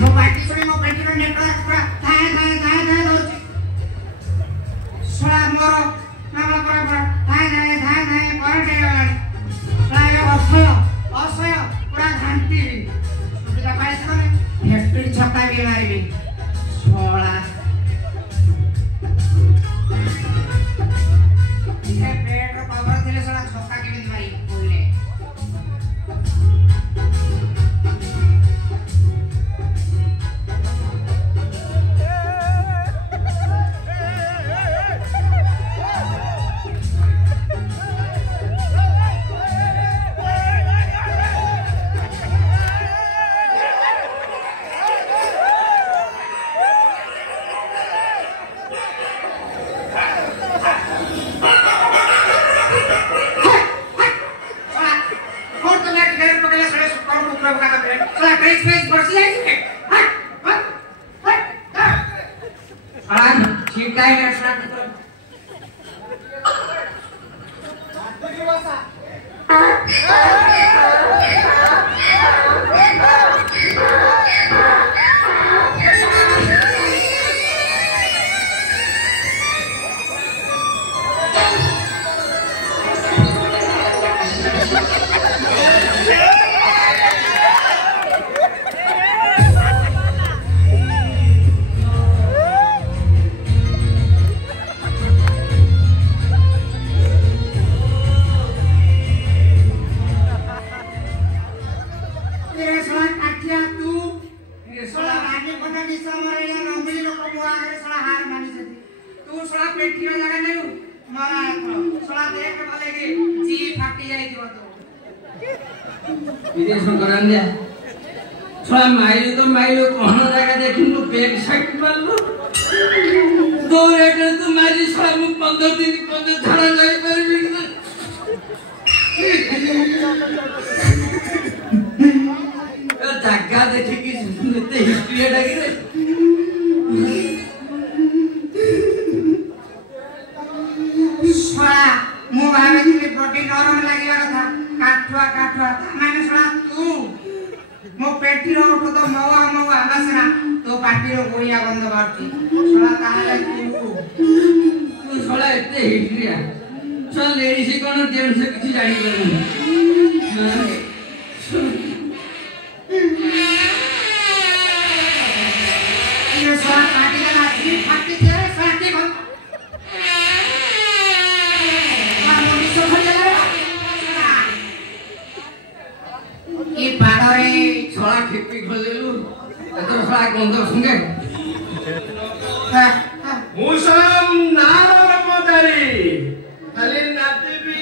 मो पार्टी सुनी मो पेटी रो नेटवर्क पूरा थाए दौड़ सोला मोरो नाम पूरा थाए परटे वाली प्राय असय पूरा घंटी सुविधा पाइस करे फैक्ट्री छक्का भी मारिबी सोला ये पेट रो पावर दिले सोला छक्का के मारी बोले माइलो कौन जगह देखिन बैक साइड मारलो दो एक तो मारी सारा मु 15 दिन 15 धारा जाई परबी जगह देखि कि सुनते हिस्ट्री डागी रे सोला मु भावे कि बॉडी नरम लागिवा कथा काठुआ माने सोला तू मो पेटी रो तो मवा आवासना तो पार्टी रो गोइया बंद बाटी सोला ताले तू सोला एते हिटरिया सोला लेडी से कोन जेंट्स से किछि जानि परनु ये सोला पार्टी का लाठी फाटी दे फाटी को मानो सो खले ये पाड़े छोड़ा खिपी खोलेलु तो छोड़ा गंध सुंगे मुसलम नारर मोदारी खाली नातिबी